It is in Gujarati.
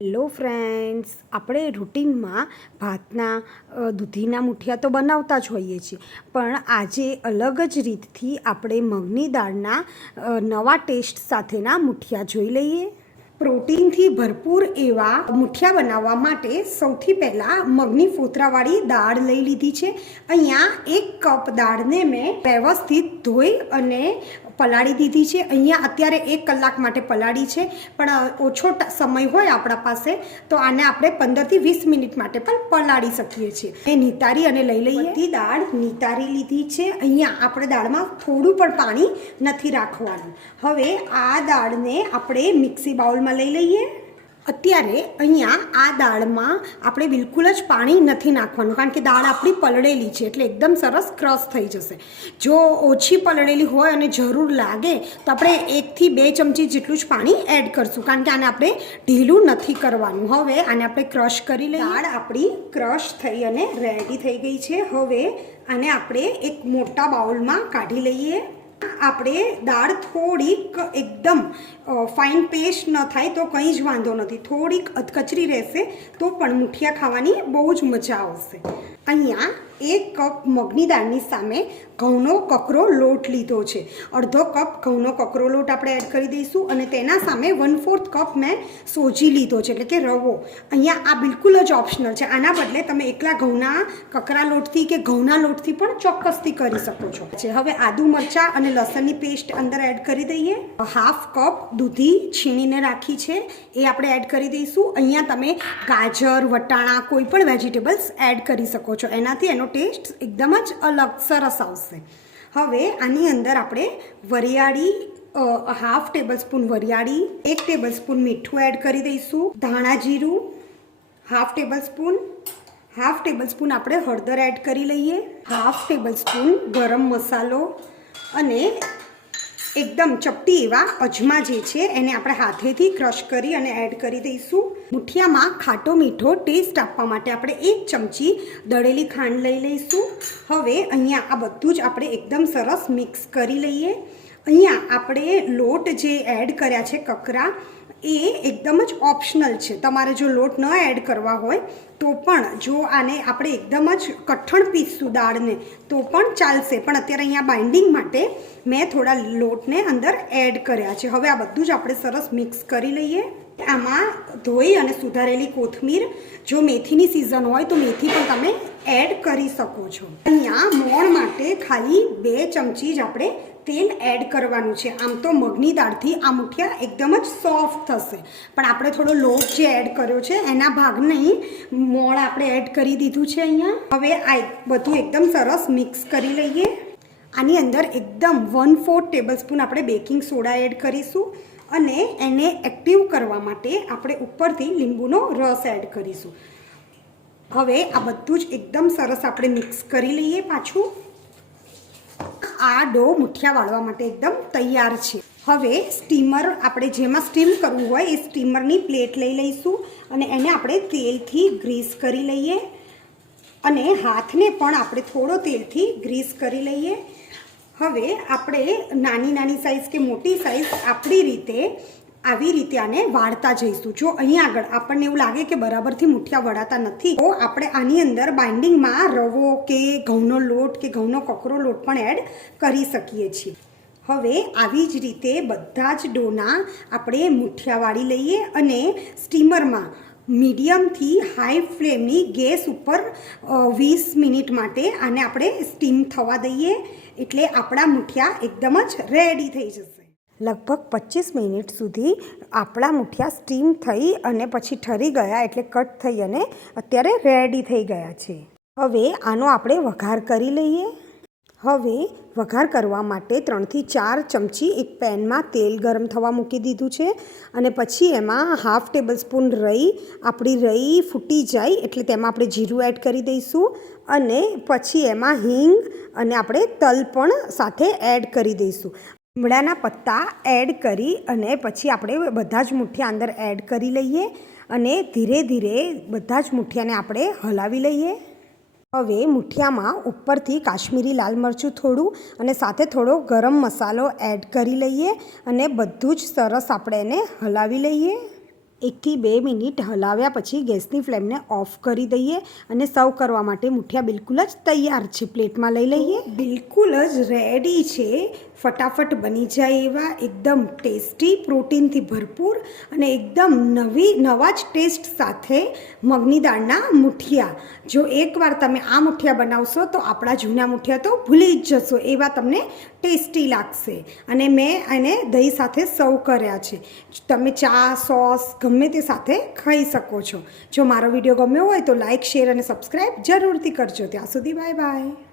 હેલો ફ્રેન્ડ્સ, આપણે રૂટિનમાં ભાતના દૂધીના મુઠિયા તો બનાવતા જ હોઈએ છીએ, પણ આજે અલગ જ રીતથી આપણે મગની દાળના નવા ટેસ્ટ સાથેના મુઠિયા જોઈ લઈએ. પ્રોટીનથી ભરપૂર એવા મુઠિયા બનાવવા માટે સૌથી પહેલાં મગની ફોતરાવાળી દાળ લઈ લીધી છે. અહીંયા એક કપ દાળને મેં વ્યવસ્થિત ધોઈ અને પલાળી દીધી છે. અહીંયા અત્યારે એક કલાક માટે પલાળી છે. પણ ઓછો સમય હોય આપણા પાસે, તો આને આપણે પંદરથી વીસ મિનિટ માટે પણ પલાળી શકીએ છીએ. એ નિતારી અને લઈ લઈએ. બધી દાળ નિતારી લીધી છે. અહીંયા આપણે દાળમાં થોડું પણ પાણી નથી રાખવાનું. હવે આ દાળને આપણે મિક્સી બાઉલમાં લઈ લઈએ. અત્યારે અહીંયા આ દાળમાં આપણે બિલકુલ જ પાણી નથી નાખવાનું, કારણ કે દાળ આપણી પલળેલી છે, એટલે એકદમ સરસ ક્રશ થઈ જશે. જો ઓછી પલળેલી હોય અને જરૂર લાગે, તો આપણે એકથી બે ચમચી જેટલું જ પાણી એડ કરશું, કારણ કે આને આપણે ઢીલું નથી કરવાનું. હવે આને આપણે ક્રશ કરી લઈએ. દાળ આપણી ક્રશ થઈ અને રેડી થઈ ગઈ છે. હવે આને આપણે એક મોટા બાઉલમાં કાઢી લઈએ. આપણે દાળ થોડીક એકદમ ફાઇન પેસ્ટ ન થાય તો કંઈ જ વાંધો નથી. થોડીક અધકચરી રહેશે તો પણ મુઠિયા ખાવાની બહુ જ મજા આવશે. અહીંયા એક કપ મગની દાળની સામે ઘઉંનો કકરો લોટ લીધો છે. અડધો કપ ઘઉંનો કકરો લોટ આપણે એડ કરી દઈશું અને તેના સામે વન ફોર્થ કપ મેં સોજી લીધો છે, એટલે કે રવો. અહીંયા આ બિલકુલ જ ઓપ્શનલ છે. આના બદલે તમે એકલા ઘઉંના કકરા લોટથી કે ઘઉંના લોટથી પણ ચોક્કસથી કરી શકો છો. હવે આદુ મરચાં અને લસણની પેસ્ટ અંદર એડ કરી દઈએ. હાફ કપ દૂધી છીણીને રાખી છે. એ આપણે એડ કરી દઈશું. અહીંયા તમે ગાજર, વટાણા, કોઈ પણ વેજીટેબલ્સ એડ કરી શકો છો એનાથી એનો ટેસ્ટ એકદમ જ અલગ, સરસ આવશે. હવે આની અંદર આપણે વરિયાળી હાફ ટેબલ સ્પૂન વરિયાળી, એક ટેબલ સ્પૂન મીઠું એડ કરી દઈશું, ધાણા જીરું half tablespoon half tablespoon આપણે હળદર એડ કરી લઈએ હાફ ટેબલ સ્પૂન ગરમ મસાલો અને એકદમ ચપટી એવા અજમા જે છે, એને આપણે હાથેથી ક્રશ કરી અને એડ કરી દઈશું. મુઠિયામાં ખાટો મીઠો ટેસ્ટ આપવા માટે આપણે એક ચમચી દળેલી ખાંડ લઈ લઈશું. હવે અહીંયા આ બધું જ આપણે એકદમ સરસ મિક્સ કરી લઈએ. અહીંયા આપણે લોટ જે એડ કર્યા છે કકરા, એ એકદમ જ ઓપ્શનલ છે. તમારે જો લોટ ન એડ કરવા હોય, તો પણ જો આને આપણે એકદમ જ કઠણ પીસશું દાળને તો પણ ચાલશે. પણ અત્યારે અહીંયા બાઇન્ડિંગ માટે મેં થોડા લોટને અંદર એડ કર્યા છે. હવે આ બધું જ આપણે સરસ મિક્સ કરી લઈએ. આમાં ધોઈ અને સુધારેલી કોથમીર, જો મેથીની સિઝન હોય, તો મેથી પણ તમે એડ કરી શકો છો. અહીંયા મોણ માટે ખાલી બે ચમચી જ આપણે તેલ એડ કરવાનું છે. આમ તો મગની દાળથી આ મુઠિયા એકદમ જ સોફ્ટ થશે. પણ આપણે થોડો લોટ જે એડ કર્યો છે, એના ભાગને મોળ આપણે એડ કરી દીધું છે અહીંયા. હવે આ બધું એકદમ સરસ મિક્સ કરી લઈએ. આની અંદર એકદમ વન ફોર્થ ટેબલ સ્પૂન આપણે બેકિંગ સોડા એડ કરીશું અને એને એક્ટિવ કરવા માટે આપણે ઉપરથી લીંબુનો રસ એડ કરીશું. હવે આ બધું જ એકદમ સરસ આપણે મિક્સ કરી લઈએ પાછું. આ ડો મુઠિયા વાળવા માટે એકદમ તૈયાર છે. હવે સ્ટીમર આપણે જેમાં સ્ટીમ કરવું હોય એ સ્ટીમરની પ્લેટ લઈ લઈશું અને એને આપણે તેલથી ગ્રીસ કરી લઈએ અને હાથને પણ આપણે થોડો તેલથી ગ્રીસ કરી લઈએ. હવે આપણે નાની નાની સાઈઝ કે મોટી સાઈઝ આપણી રીતે આવી રીતે આને વાળતા જઈશું. જો અહીં આગળ આપણને એવું લાગે કે બરાબરથી મુઠિયા વળાતા નથી, તો આપણે આની અંદર બાઇન્ડિંગમાં રવો કે ઘઉંનો લોટ કે ઘઉંનો કકરો લોટ પણ એડ કરી શકીએ છીએ. હવે આવી જ રીતે બધા જ ડોના આપણે મુઠિયા વાળી લઈએ અને સ્ટીમરમાં મીડિયમથી હાઈ ફ્લેમની ગેસ ઉપર વીસ મિનિટ માટે આને આપણે સ્ટીમ થવા દઈએ, એટલે આપણા મુઠિયા એકદમ જ રેડી થઈ જશે. લગભગ પચીસ મિનિટ સુધી આપણા મુઠિયા સ્ટીમ થઈ અને પછી ઠરી ગયા એટલે કટ થઈ અને અત્યારે રેડી થઈ ગયા છે. હવે આનો આપણે વઘાર કરી લઈએ. હવે વઘાર કરવા માટે ત્રણથી ચાર ચમચી એક પેનમાં તેલ ગરમ થવા મૂકી દીધું છે અને પછી એમાં હાફ ટેબલ સ્પૂન રઈ આપણી રઈ ફૂટી જાય એટલે તેમાં આપણે જીરું એડ કરી દઈશું અને પછી એમાં હિંગ અને આપણે તલ પણ સાથે એડ કરી દઈશું. લીમડાના પત્તા એડ કરી અને પછી આપણે બધા જ મુઠિયા અંદર એડ કરી લઈએ અને ધીરે ધીરે બધા જ મુઠિયાને આપણે હલાવી લઈએ. હવે મુઠિયામાં ઉપરથી કાશ્મીરી લાલ મરચું થોડું અને સાથે થોડો ગરમ મસાલો એડ કરી લઈએ અને બધું જ સરસ આપણે એને હલાવી લઈએ. એકથી બે મિનિટ હલાવ્યા પછી ગેસની ફ્લેમને ઓફ કરી દઈએ અને સર્વ કરવા માટે મુઠિયા બિલકુલ જ તૈયાર છે. પ્લેટમાં લઈ લઈએ. બિલકુલ જ રેડી છે. ફટાફટ બની જાય એવા એકદમ ટેસ્ટી, પ્રોટીનથી ભરપૂર અને એકદમ નવી, નવા જ ટેસ્ટ સાથે મગની દાળના મુઠિયા. જો એકવાર તમે આ મુઠિયા બનાવશો તો આપણા જૂના મુઠિયા તો ભૂલી જ જશો, એવા તમને ટેસ્ટી લાગશે. અને મેં એને દહીં સાથે સર્વ કર્યા છે. તમે ચા, સોસ ગમે તે સાથે ખાઈ શકો છો. જો મારો વીડિયો ગમ્યો હોય તો લાઇક શેર અને સબસ્ક્રાઈબ જરૂરથી કરજો. ત્યાં સુધી બાય બાય